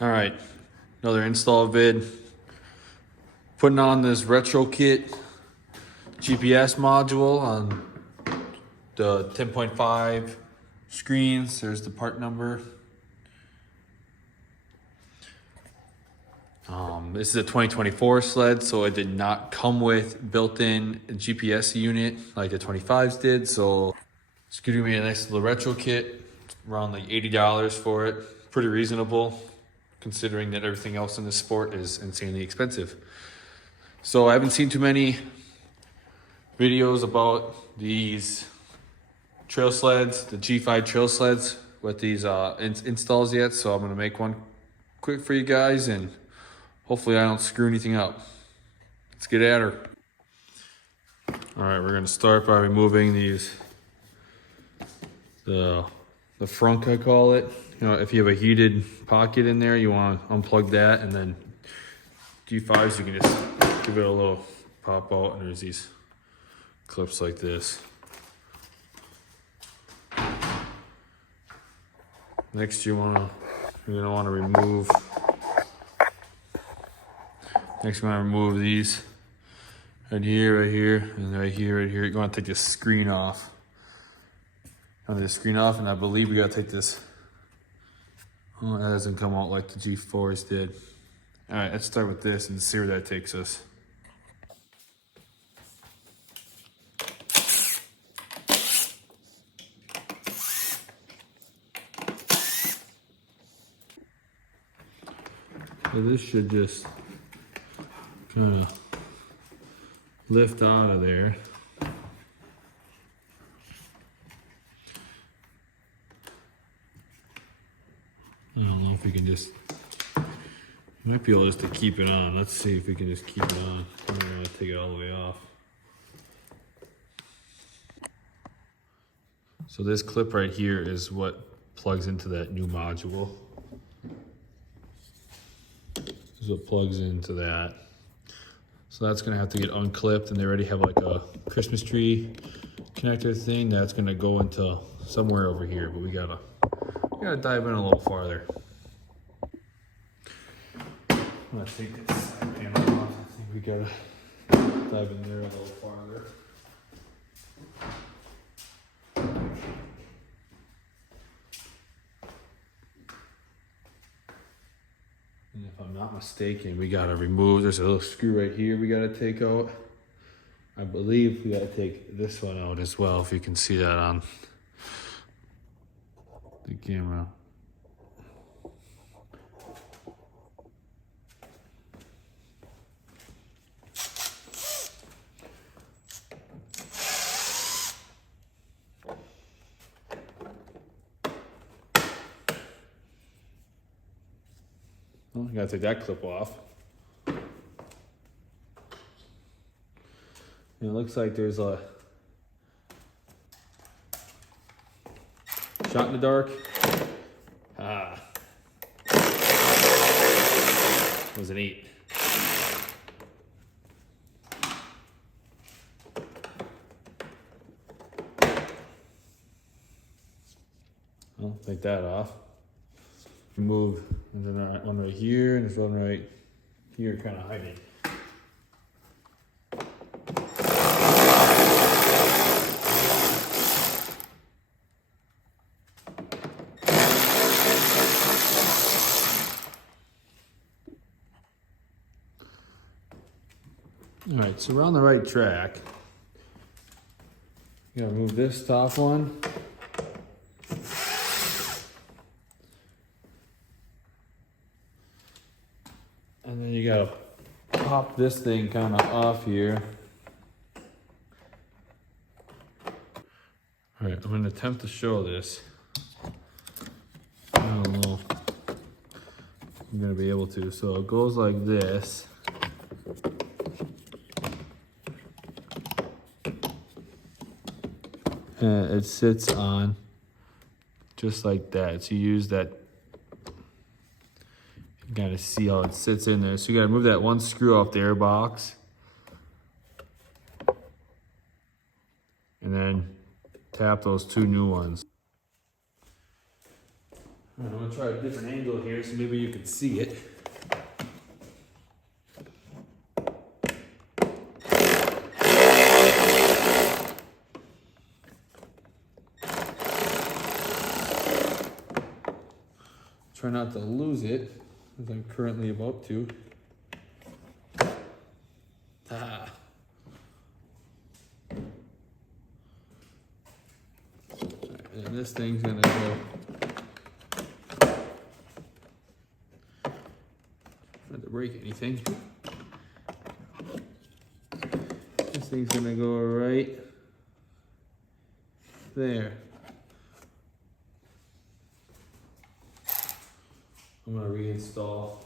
All right, another install vid. Putting on this Retrofit GPS module on the 10.5 screens. There's the part number. This is a 2024 sled, so it did not come with built-in GPS unit like the 25s did. So it's giving me a nice little retro kit, around like $80 for it. Pretty reasonable, considering that everything else in this sport is insanely expensive. So I haven't seen too many videos about these trail sleds, the G5 trail sleds with these installs yet. So I'm gonna make one quick for you guys, and hopefully I don't screw anything up. Let's get at her. All right, we're gonna start by removing these, the frunk I call it. You know, if you have a heated pocket in there, you wanna unplug that, and then G5s, you can just give it a little pop out, and there's these clips like this. Next, you're gonna wanna remove. Next, we're gonna remove these right here, and right here. You're gonna take this screen off. And I believe we gotta take this. Oh, that doesn't come out like the G4s did. All right, let's start with this and see where that takes us. So this should just kind of lift out of there. I don't know if we can just, we might be able just to keep it on. Let's see if we can just keep it on. I'm gonna take it all the way off. So this clip right here is what plugs into that new module. This is what plugs into that. So that's gonna have to get unclipped, and they already have like a Christmas tree connector thing that's gonna go into somewhere over here, but we gotta dive in a little farther. I'm gonna take this side panel off. I think we gotta dive in there a little farther. And if I'm not mistaken, we gotta remove, there's a little screw right here we gotta take out. I believe we gotta take this one out as well, if you can see that on the camera. Well, I gotta take that clip off. And it looks like there's a shot in the dark. It was an 8. Well, take that off. Remove, and then one right here, and there's one right here kind of hiding. All right, so we're on the right track. You gotta remove this top one. And then you gotta pop this thing kind of off here. All right, I'm gonna attempt to show this. I don't know if I'm gonna be able to. So it goes like this. And it sits on just like that. So you use that. You gotta see how it sits in there. So you gotta move that one screw off the air box. And then tap those two new ones. I'm gonna try a different angle here so maybe you can see it. Try not to lose it, as I'm currently about to. Ah. Right, and this thing's gonna go. Not to break anything. This thing's gonna go right there. I'm gonna reinstall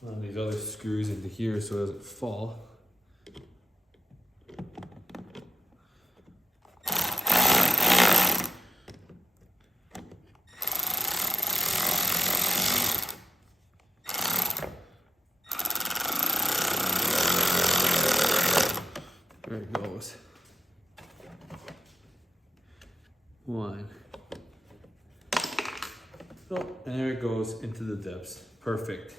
one of these other screws into here so it doesn't fall. There it goes. One. Oh, and there it goes into the depths. Perfect.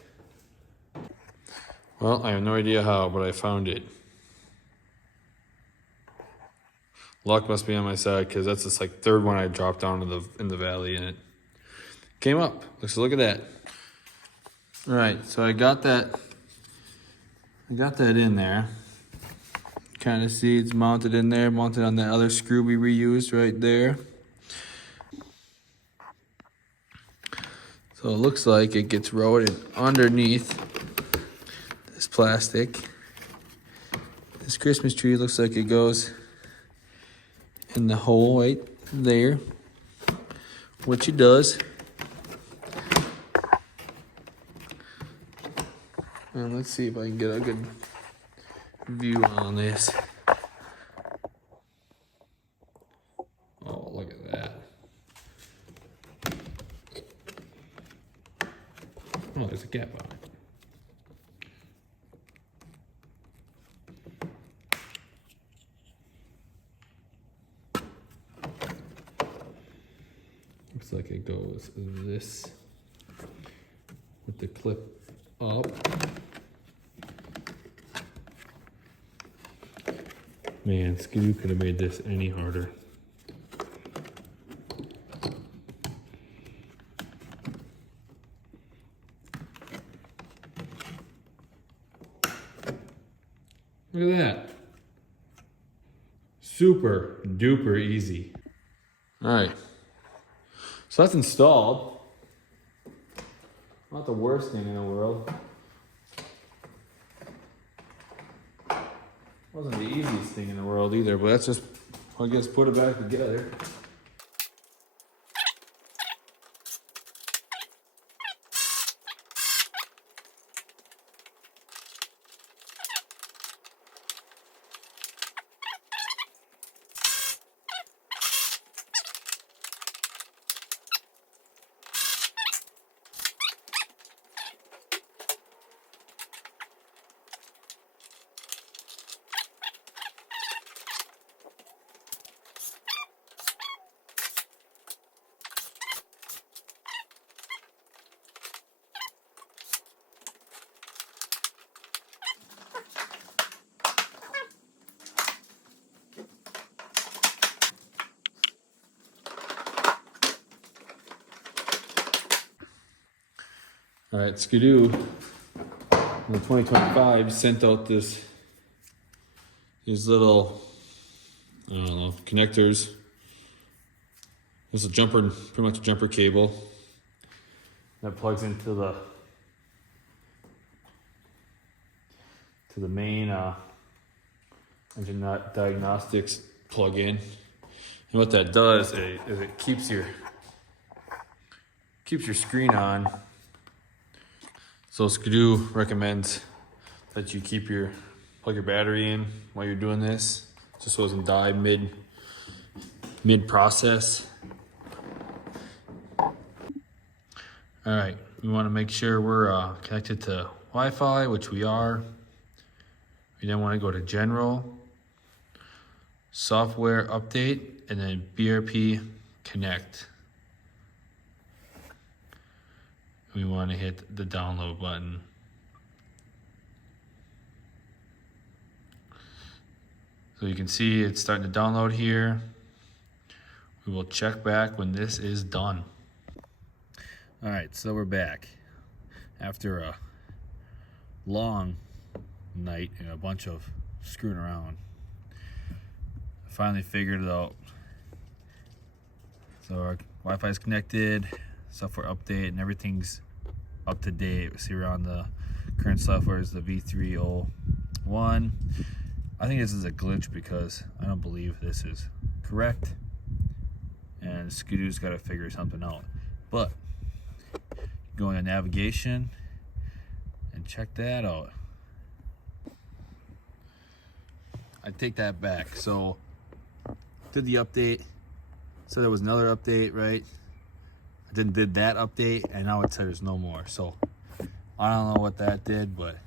Well, I have no idea how, but I found it. Luck must be on my side because that's this like third one I dropped down in the valley and it came up. So look at that. All right, so I got that in there. Kind of see it's mounted in there, mounted on that other screw we reused right there. So it looks like it gets routed underneath this plastic. This Christmas tree looks like it goes in the hole right there, which it does. And let's see if I can get a good view on this. Oh, look at that. Oh, there's a gap on it. Looks like it goes this with the clip up. Man, Ski-Doo could have made this any harder. Look at that. Super duper easy. All right. So that's installed. Not the worst thing in the world. Wasn't the easiest thing in the world either, but that's just, I guess, put it back together. All right, Ski-Doo in the 2025 sent out these little, I don't know, connectors. There's a jumper, pretty much a jumper cable that plugs into the main engine diagnostics plug-in. And what that does is it keeps your screen on. So Ski-Doo recommends that you plug your battery in while you're doing this, just so it doesn't die mid process. All right, we want to make sure we're connected to Wi-Fi, which we are. We then want to go to General, Software Update, and then BRP Connect. We want to hit the download button. So you can see it's starting to download here. We will check back when this is done. All right, so we're back after a long night and a bunch of screwing around. I finally figured it out. So our Wi-Fi is connected, software update, and everything's up to date. See, we're on the current software is the V301. I think this is a glitch because I don't believe this is correct, and Ski-Doo's got to figure something out. But going on navigation and check that out. I take that back. So did the update, said there was another update, right? I did that update, and now it said there's no more. So I don't know what that did, but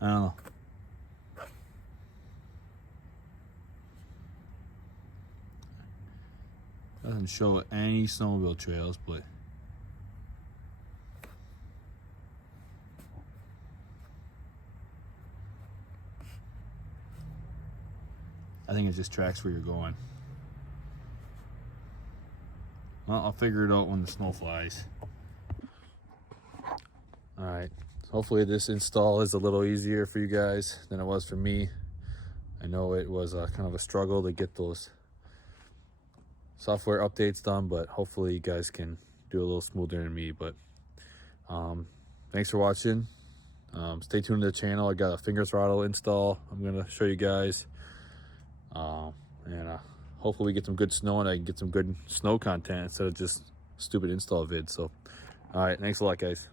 I don't know. Doesn't show any snowmobile trails, but I think it just tracks where you're going. Well, I'll figure it out when the snow flies. All right, so hopefully this install is a little easier for you guys than it was for me. I know it was kind of a struggle to get those software updates done, but hopefully you guys can do a little smoother than me. But thanks for watching. Stay tuned to the channel. I got a finger throttle install I'm gonna show you guys, and hopefully we get some good snow and I can get some good snow content instead of just stupid install vids. So all right, thanks a lot, guys.